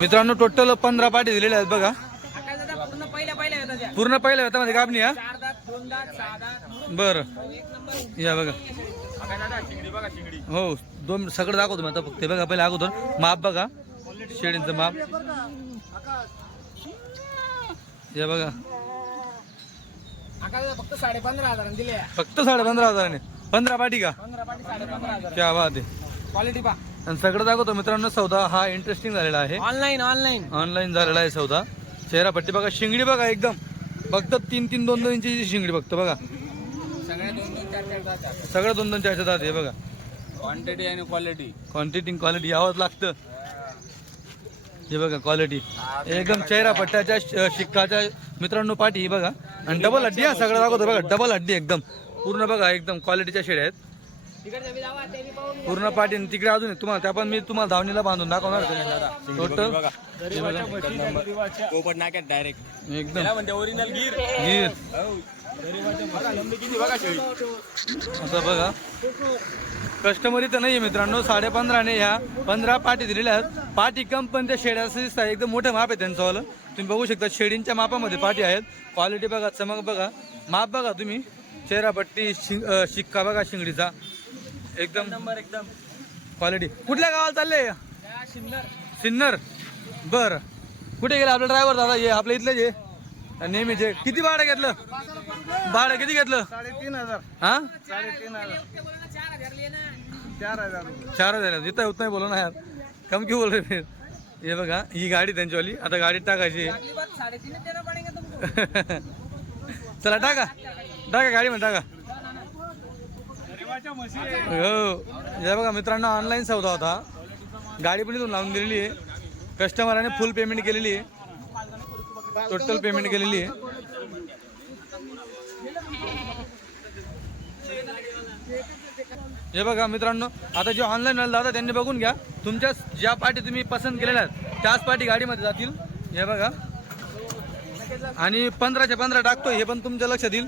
मित्रांनो टोटल पंधरा पाठी दिलेल्या आहेत बघा. पूर्ण पहिल्या होता मध्ये कापणी हा? बर. या बघा. हो दोन सगळं दाखवतो मी आता फक्त. बघा पहिले अगोदर माप बघा. शेळींचं माप. या बघा. फक्त साडे पंधरा हजार दिले फक्त साडे पंधरा हजाराने. पंधरा पाठी का? पंधरा पाठी साडे पंधरा हजार क्या बात आहे. क्वालिटी पा आणि सगळं दाखवतो. मित्रांनो सौदा हा इंटरेस्टिंग झालेला आहे. ऑनलाईन ऑनलाईन ऑनलाईन झालेला आहे सौदा. चेहरा पट्टी बघा. शिंगडी बघा एकदम. फक्त तीन तीन दोन दोन इंची शिंगडी फक्त बघा. दोन दोन चार चार सगळं दोन दोन चारशे दात आहे बघा. क्वांटिटी आणि क्वालिटी क्वांटिटी क्वालिटी यावंच लागतं. हे बघा क्वालिटी एकदम चेहरा पट्ट्याच्या शिक्काच्या मित्रांनो पाठी ही बघा. आणि डबल हड्डी हा सगळं दाखवतो बघा. डबल हड्डी एकदम. पूर्ण बघा एकदम क्वालिटीच्या शेड्या आहेत. पूर्ण पाठी आणि तिकडे अजून आहे. तुम्हाला त्या पण मी तुम्हाला धावणीला बांधून दाखवणार टोटल पोपट नाक्यात डायरेक्ट एकदम. म्हणजे ओरिजिनल गिर गिर किती बघा शेळी. असं बघा. कस्टमर इथं नाही आहे मित्रांनो. साडे पंधराने ह्या पंधरा पाटी दिलेल्या आहेत. पाटी कम पण त्या शेड्या असं दिसतात एकदम मोठं माप आहे त्यांचं तुम्ही बघू शकता शेडींच्या मापामध्ये पाटी आहेत. क्वालिटी बघा चमक बघा. माप बघा तुम्ही. चेहरापट्टी शिंग अं, शिक्का बघा शिंगडीचा. एकदम. नंबर एकदम. क्वालिटी कुठल्या गावाला चालले? सिन्नर सिन्नर बर. कुठे गेले आपला ड्रायव्हर दादा? ये आपल्या इथलेच आहे नेहमीचे किती भाडं घेतलं? भाडं किती घेतलं? साडेतीन हजार. हा? साडेतीन हजार. चार हजार चार हजार. जिथं होत नाही बोला ना यार. कम क्यों बोल रहे फिर? ये बघा ही गाडी त्यांच्यावाली आता गाडीत टाकायची. चला टाका. टाका गाडीमध्ये टाका. हो. हे बघा मित्रांनो ऑनलाईन सौदा होता. गाडी पण इथून लावून दिलेली आहे. कस्टमराने फुल पेमेंट केलेली आहे. टोटल पेमेंट केलेली आहे. हे बघा मित्रांनो आता जे ऑनलाईन दादा त्यांनी बघून घ्या. तुमच्या ज्या पार्टी तुम्ही पसंत केलेल्या आहेत त्याच पार्टी गाडीमध्ये जातील. हे बघा. आणि पंधराच्या पंधरा टाकतो हे पण तुमच्या लक्षात येईल.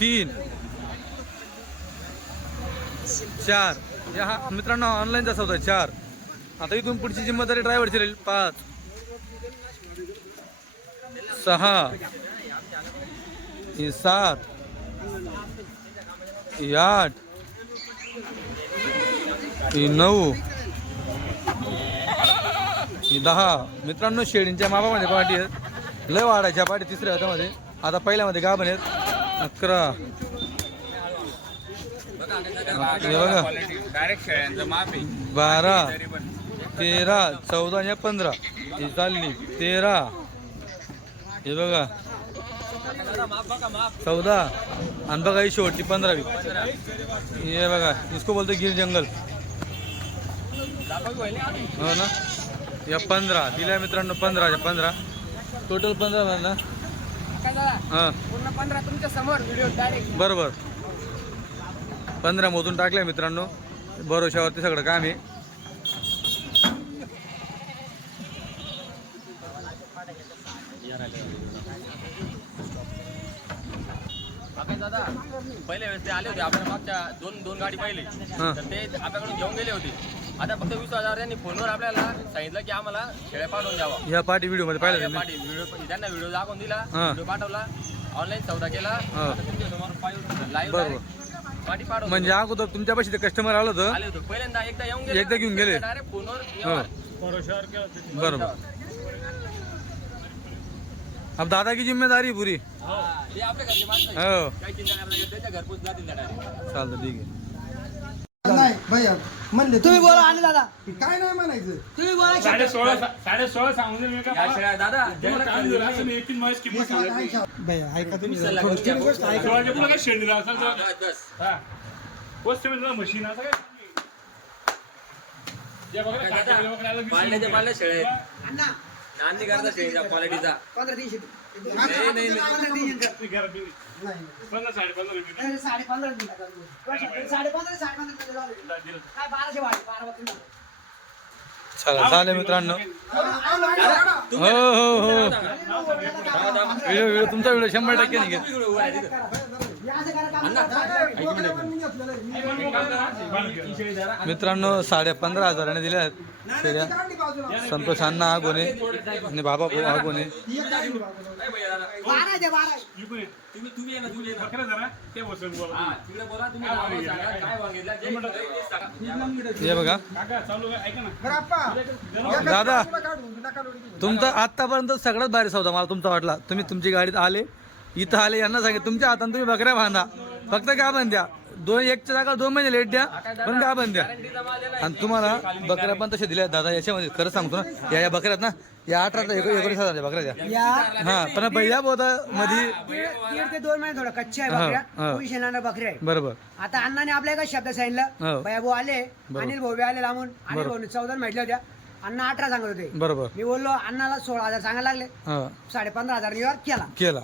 तीन. चार. या हा मित्रांनो ऑनलाईनचा सौदा आहे, चार. आता इथून पुढची जिम्मेदारी ड्रायव्हरची राहील पाच. सहा. ही सात. आठ. ही नऊ. ही दहा. मित्रांनो शेळींच्या मापामध्ये पाठी आहेत. लय वाढायच्या पाठी तिसऱ्या हातामध्ये. आता पहिल्यामध्ये गाभण आहेत. अकरा. हे बघा. डायरेक्ट शेळ्यांचं माप आहे बारा तेरा चौदा या पंधरा. ही चालली. तेरा. हे बघा. चौदा. आणि बघा ही शेवटची पंधरावी. हे बघा. इसको बोलतो गिर जंगल. हो ना? या पंधरा. दिल्या मित्रांनो पंधरा. पंधरा. टोटल पंधरा ना? हां. पूर्ण पंधरा तुमच्यासमोर. व्हिडिओ डायरेक्ट बरोबर. पंधरा मोजून टाकले मित्रांनो. भरोशावरती सगळं काम आहे. दादा पहिले वेळेस ते आले होते. आपण मागच्या दोन दोन गाडी पाहिले. हां. तर ते आपल्याकडून घेऊन गेले होते. आता फक्त वीस हजार त्यांनी फोनवर आपल्याला सांगितलं की आम्हाला शेळ्या पाठवून द्यावा. या पार्टी व्हिडिओमध्ये पाहिलं या तुम्ही पाठी व्हिडिओ त्यांना व्हिडिओ दाखवून दिला. व्हिडिओ पाठवला. ऑनलाईन सौदा केला. लाईव्ह. पाठी पाठवून म्हणजे अगोदर तुमच्यापाशी ते कस्टमर आलं होतं आले होते पहिल्यांदा एकदा येऊन गेले एकदा घेऊन गेले. डायरेक्ट फोनवर हो व्यवहार. बरोबर अब दादा की जिम्मेदारी पूरी ते आपल्या घरचे माणसं आहे. हो काही चिंता करायला लागेल, त्याच्या घरपोच जातील त्या direct. चालतं ठीक आहे भैया म्हणले तुम्ही बोला आणि दादा? काय नाही म्हणायचं? तुम्ही बोला साडे सोळा साडे सोळा सांगून दिलं का? दादा काम किंमत. भैया ऐका तुम्ही सल्ला थोडं घेऊन गोष्ट ऐका. सोळाच्या पुढं काय शेण दिला असेल तर बस, बस. वस्तू मशीन असं काय? बघा काय ना, दादा, काकडे वगैरे आलं की पाळण्याच्या पाळण्या शेळ्या आहेत. अण्णा नांदी करता शेळीचा क्वालिटीचा पंधरा तीनशे नाही नाही नाही. पंधरा तीनशे ती घरात दिली. नाही. पन्नास साडे पंधरा रुपये अरे, साडे पंधरा दिला साडे पंधरा साडे पंधरा दिलं. दिलं. काय बाराशे वाढले बारा वाजता चला चालेल मित्रांनो. हो हो हो व्हिडिओ व्हिडिओ तुमचा व्हिडिओ शंभर टक्के निघेल. मित्रांनो साडे पंधरा हजाराने दिल्या आहेत. शेड्या संतोष अण्णा आगोने आणि बाबा भाऊ हा, सांगा. हे बघा. दादा तुमचा आतापर्यंत सगळ्यात भारी सौदा मला तुमचा वाटला. तुम्ही तुमची गाडीत आले इथं आले यांना सांगितलं तुमच्या हाताने तुम्ही बकऱ्या बांधा. फक्त काय बांध द्या. दोन एकच्या जागा दोन महिने लेट द्या पण काय बांध द्या. आणि तुम्हाला बकऱ्या पण तशा दिल्या दादा याच्यामध्ये खरं सांगतो ना या या बकऱ्यात ना या अठरा एकोणीस हजार बकऱ्या द्या या हा पण भैया बोलता मध्ये दीड ते दोन महिने थोडं कच्चे आहे हा, बकऱ्या. हा. आहे बरोबर. आता अण्णाने आपल्या एका शब्द हो. सांगितलं. भैया भाऊ आले. अनिल भाऊ आले लांबून. अनिल भाऊ चौदा म्हटल्या होत्या. अण्णा अठरा सांगत होते. बरोबर. मी बोललो अण्णाला सोळा हजार सांगायला लागले. हा. साडे पंधरा हजार केला. केला.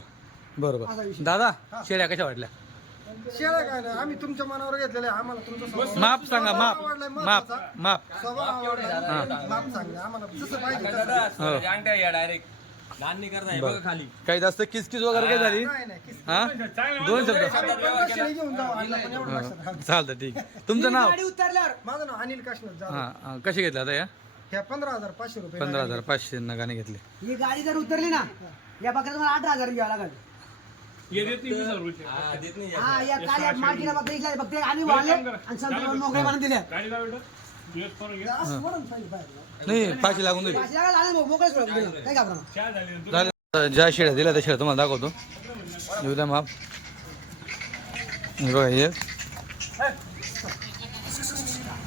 बरोबर. दादा शेळ्या कशा वाटल्या? शेळ्या काय नाही आम्ही तुमच्या मनावर घेतलेले आहे. आम्हाला तुमचा स्वभाव- माप सांगा माप. स्वभाव आवडलाय माप. महत्त्वाचा. माप. स्वभाव आवडला माप सांगा. आम्हाला जसं पाहिजे तसं. दादा, सोन्याच्या अंगठ्या या डायरेक्ट नाही हे बघा खाली. काही जास्त किसकिस वगैरे काय झाली? नाही नाही. किस- हा? दोन शब्द. पन्नास शेळी घेऊन जाऊ? आणलं पण एवढं लक्षात आलं. चालतं ठीक तुमचं नाव? गाडी उतरल्यावर. माझं नाव अनिल जाधव. हा हा, कसे घेतले आता या? ह्या पंधरा हजार पाचशे रुपये पंधरा हजार पाचशे नगाने घेतले. ही गाडी जर उतरली ना या बकऱ्यात मला अठरा हजार घ्यावा लागेल. देत नाही वीस हजार रुपये हा, देत नाही हा या काल मार्केटला बकरी इथल्या बकरी आणि वाढले आणि संतोष मोकळे बनवून दिल्या. गाडी लाव इकडं. दिवस करून घे. असं म्हणून पाहिजे बाहेर. नाही पाचशे लागून दिले पाचशे लागा लाले भाऊ मोकळे सोडून दिलं. काय घाबरा चहा झाली ना. झाले ज्या शेळ्या दिल्या त्या शेळ्या तुम्हाला दाखवतो. येऊ द्या माप. हे बघा हे.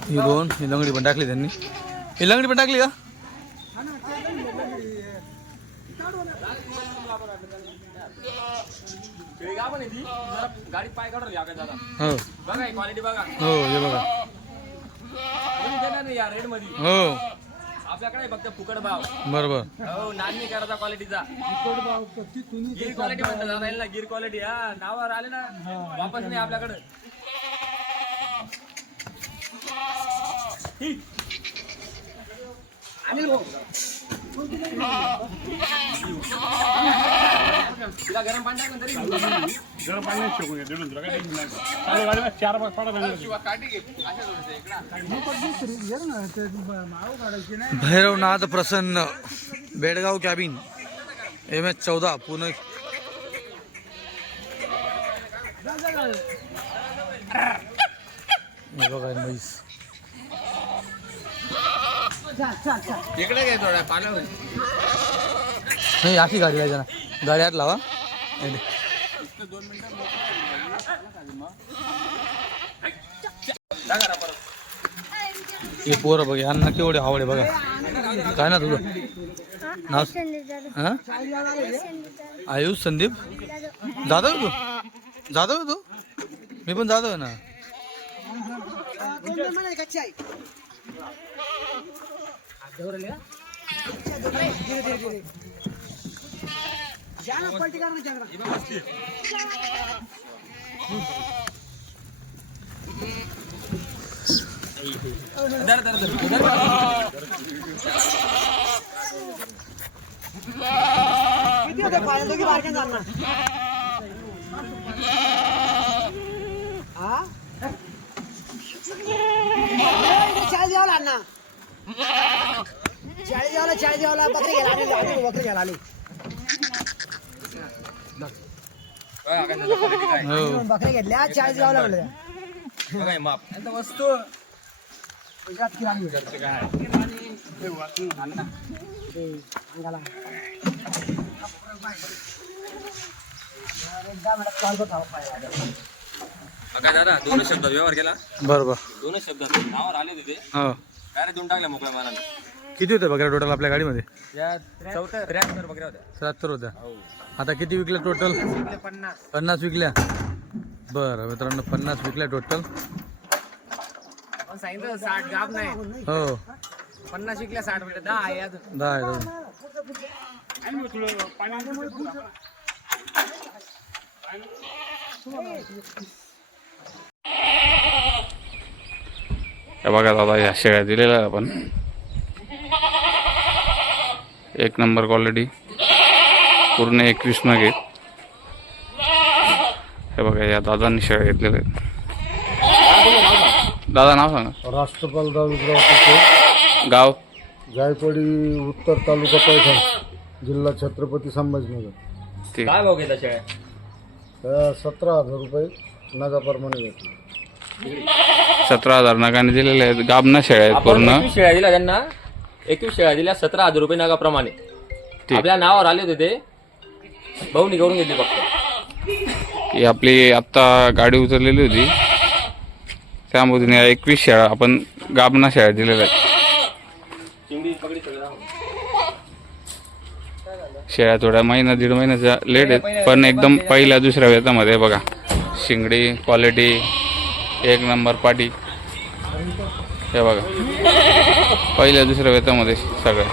ही दोन ही लंगडी पण टाकली त्यांनी. ही लंगडी पण टाकली का? जरा गाडीत पाय काढून दादा. हो. बघा क्वालिटी बघा. हो हे बघा. कोणी देणार नाही या रेटमध्ये हो. आपल्याकडे फक्त फुकट भाव. बरोबर. हो नानी करायचा क्वालिटीचा गिर क्वालिटी म्हणतात. दादा याला गिर क्वालिटी हा नावावर आले ना वापस नाही आपल्याकडे. अनिल भाऊ. तिला गरम पाणी टाक ना तरी जरा पाणी शेकून घे, देऊन तुला काय टेन्शन नाही. चार पाच पाडा लागणार. भैरवनाथ प्रसन्न बेडगाव कॅबिन एम एच चौदा पुणे हे बघा म्हैस इकडे काय थोडा पाण्यावर नाही अशी गाडी लावायची ना गाडी आत लावा. हे पोरं बघ यांना केवढे आवड आहे बघा. काय ना तुझं? नाव हा? आयुष संदीप? जाधव तू? जाधव आहे तू? मी पण जाधव आहे ना. दोन दोन महिने कच्ची आहे धीरे, धीरे, धीरे. जा ना, पलटी करा ना चंद्रा. चाळीस चाळीस बकरी घ्यायला आले आले बकरी घ्यायला आले. बघा काय झालं, quality काय. बकरी घेतल्या चाळीस द्यावला म्हणलं. हे वस्तू दादा दोन शब्दात व्यवहार केला. बरोबर. दोनच शब्दात नावावर आले होते ते हो काय देऊन टाकल्या मोकळ्या मानाने. किती होते बघा टोटल आपल्या गाडीमध्ये? या चौथ्या त्र्याहत्तर बकऱ्या होत्या. होत्या. आता किती विकल्या टोटल पन्नास. विकल्या. बरं मित्रांनो पन्नास विकल्या टोटल पण सांगितलं साठ गाब नाही. हो. पन्नास विकल्या साठ भेटले दहा आहे अजून. दहा आहे अजून. हे बघा दादा ह्या शेळ्या दिलेल्या आपण. एक नंबर क्वालिटी पूर्ण एकवीस मागे. हे बघा या दादांनी शेळ्या घेतलेल्या आहेत. दादा नाव सांगा. राष्ट्रपाल दाविद्राव गाव? जायकवाडी उत्तर तालुका पैठण जिल्हा छत्रपती संभाजीनगर. काय भाव घेता शेळ्या? सतरा हजार रुपये नगाप्रमाणे घेतले. सतरा हजार नगाने दिलेले आहेत. गाबना शेळ्या आहेत आपण पूर्ण. एकवीस शेळ्या दिल्या त्यांना. एकवीस शेळ्या दिल्या सतरा हजार रुपये नागाप्रमाणे. ठीक. आपल्या नावावर आले होते ते. भाऊनी करून घेतली फक्त. ही आपली आत्ता गाडी उचललेली होती. त्यामधून या एकवीस शेळ्या आपण गाबना शेळ्या दिलेल्या आहेत. चिंगडी. शेळ्या थोड्या महिना दीड महिन्याच्या लेट आहेत. पण एकदम पहिल्या दुसऱ्या वेतामध्ये बघा. शिंगडी क्वालिटी एक नंबर पाटी. हे बघा. पहिल्या दुसऱ्या वेतामध्ये सगळं.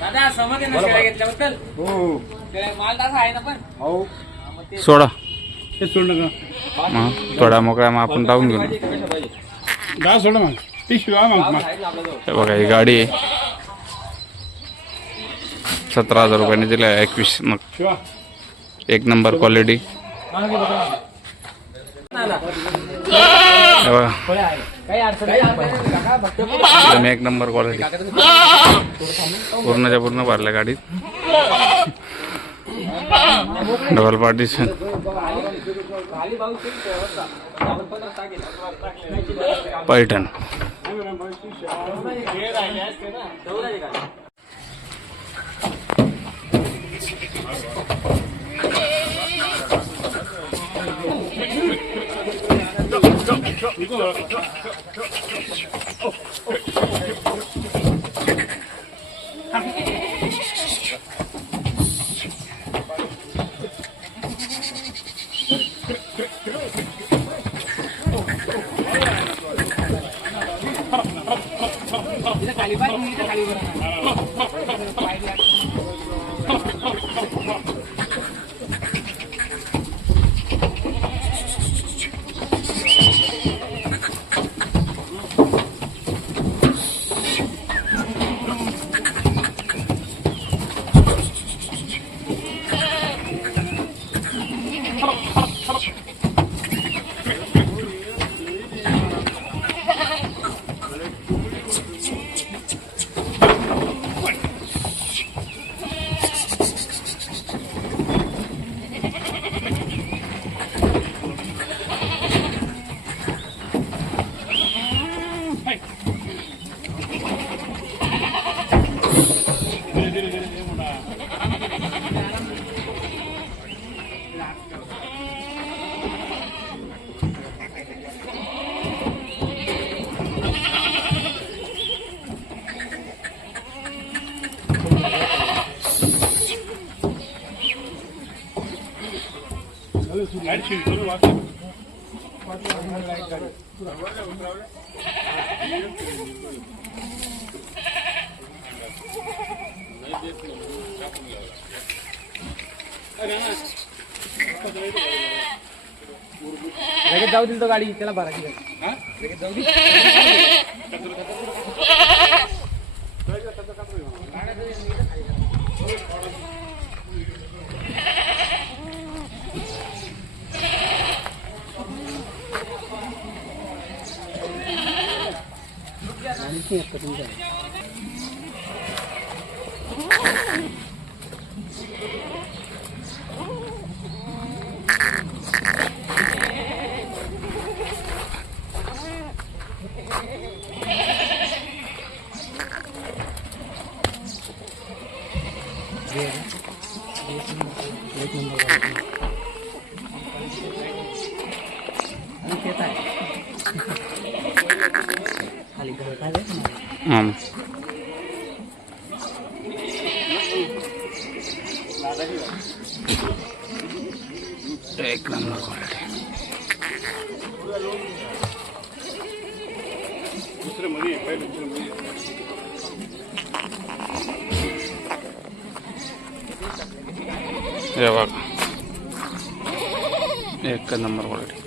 दादा समज ना शेळ्या घेतल्याबद्दल? ते माल तसा आहे ना पण? सोडा. हे सोड मग थोड्या मोकळ्या मग आपण टाकून घेऊ सोड मग हे बघा. ही गाडी आहे. सतरा हजार रुपयाने दिल्या एकवीस मग. शिवा. एक नंबर क्वालिटी एक नंबर क्वालिटी पूर्णच्या पूर्ण भरल्या गाडीत. डबल पार्टिशन पैठण खाली पाहिजे खाली बरं लाइट शिवी करू वाटतं. लगेच जाऊ दिल तो गाडी त्याला भरायची गाडी. लगेच जाऊ दे हं. एक नंबर क्वालिटी दुसरं मध्ये आहे, पहिलं दुसरं मध्ये आहे. हे बघ एक नंबर क्वालिटी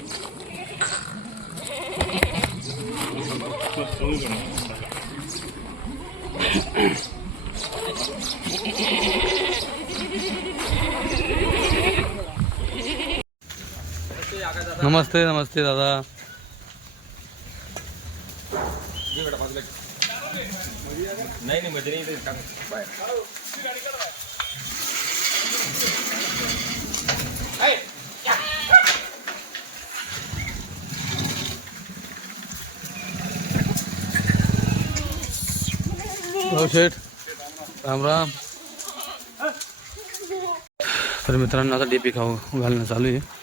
नमस्ते नमस्ते दादा. नाही नाही म्हणजे शेठ राम राम. तर मित्रांनो आता डीपी खाऊ घालणं चालू आहे.